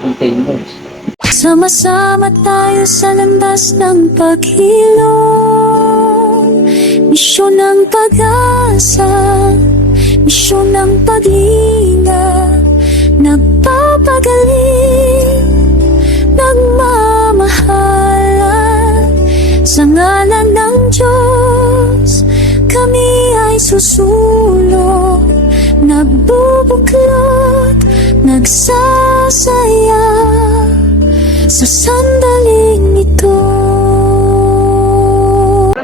containers. Sama-sama tayo sa landas ng paghilom. Misyon ng pag-asa, misyon ng paglinga, nagpapagaling, nagmamahalan. Sa ngalan ng Diyos, kami ay susulong, nagbubuklod, nagsasaya sa sandaling ito.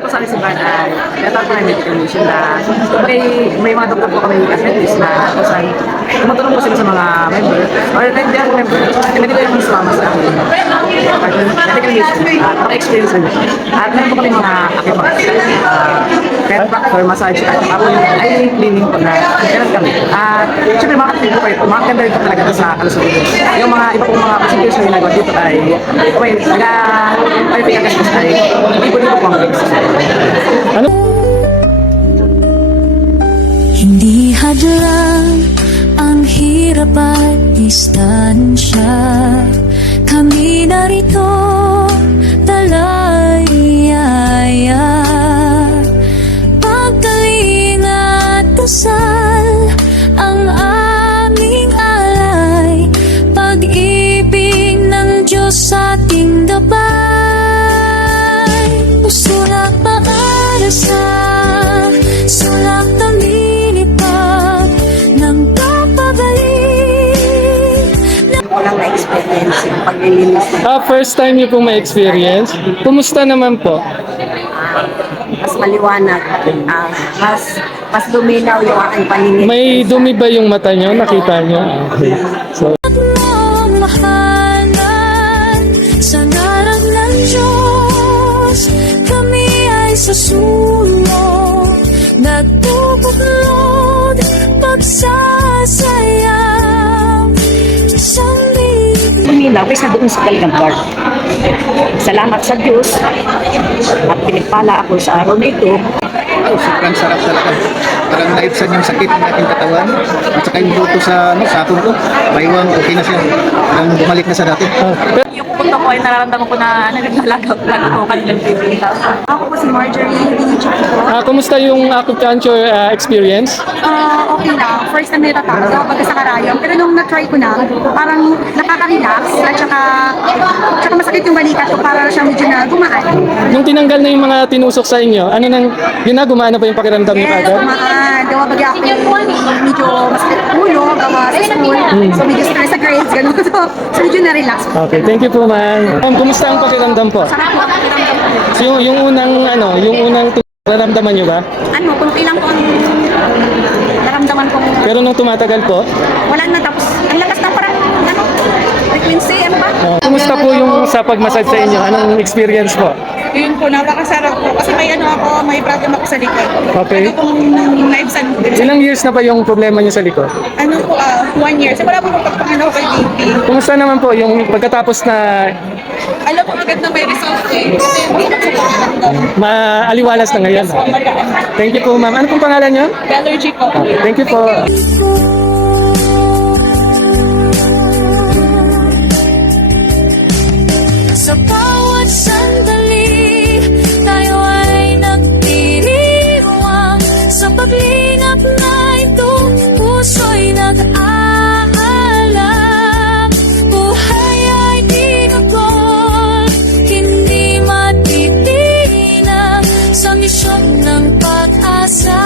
Sa akin si Van ay tinatawag ko na medical mission na may mga doktor po kami athletics na kasi tumutulong po sila sa mga member or hindi ako member, hindi ko yung sumama sa akin medical mission at maka-experience rin at meron po kami mga pet back or massage at ako yung eye cleaning po na meron kami at syempre makakatulong po kayo makakaganda rin po talaga sa kalusugan yung mga iba pong mga procedures na ginagawa dito ay nag-parifikan kasi ay libo-libo po ang Ano? Hindi hadlang ang hirap at distansya, kami narito talayaya. Pagkalinga at dasal ang aming alay, pag-ibig ng Diyos sa ating gabay. Sulak paarasan, sulak tamilipag ng papagaling. Walang na-experience yung paglilinis na First time niyo pong ma-experience. Kumusta naman po? mas maliwanag, mas luminaw yung aking paningin. May dumi ba yung mata niyo? Nakita niyo? Okay. So, Mahalan sa ngalan ng Diyos, kami ay susulong, nagbubuklod, pagsasayang sa sandaling. Luminaw kaysa doon sa Galgang Park. Salamat sa Diyos at pinagpala ako sa araw na ito. Oh, sobrang sarap talaga. Parang naibsan yung sakit ng ating katawan. At saka yung buto sa atong ko. Baywang, okay na siya. Parang bumalik na sa dati. yung pupunta ko ay nararamdaman ko na naglalagaw ko kanilang bibig. Ako po si Marjorie Dinichiko. kumusta yung acupuncture experience? Okay lang. First time nila tatawag pagka sa Karayom. Pero nung na-try ko na, parang nakaka-relax at saka masakit yung balikat ko para siya medyo na gumaan. Nung tinanggal na yung mga tinusok sa inyo, ano nang ginagumana pa yung pakiramdam niyo Yes, agad? gumaan. Gawa bagay ako medyo masakit ulo, gawa sa school. So medyo stress sa grades, gano'n. So medyo na-relax. Okay, thank you po, ma'am. Ma'am, kumusta ang pakiramdam po? Sarap po ang pakiramdam ko. So, yung unang nararamdaman niyo ba? Ano, kung ilang po ang naramdaman kong Pero nung tumatagal po, wala na, tapos ang lakas na parang ano, frequency, ano ba? kumusta po yung sa pag-massage sa inyo? Anong experience po? Yun po, napakasarap po. Kasi may may problem ako sa likod. Okay. Ano pong naibsan ko. Ilang years na ba yung problema niyo sa likod? Ano po, 1 year. Simula po magpapakinaw kay DP. Kumusta naman po yung pagkatapos na Alam ko agad na may result eh. Kasi hindi ako sa pakiramdam. maaliwalas na ngayon? Thank you po, ma'am. Ano pong pangalan niyo? Allergy po. Thank you po. Sa bawat sandali, tayo ay nagdiriwang. Sa paglingap na ito, puso'y nag-aalam. Buhay ay pinagol, hindi matitinag. Sa misyon ng pag-asa,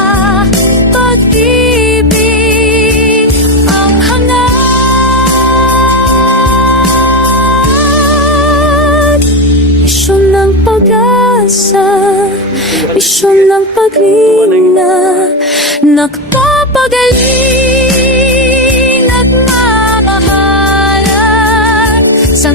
pag-ibig ang hangat. Misyon ng pag-asa, misyon ng paglinga, nagpapagaling, nagmamahalan sa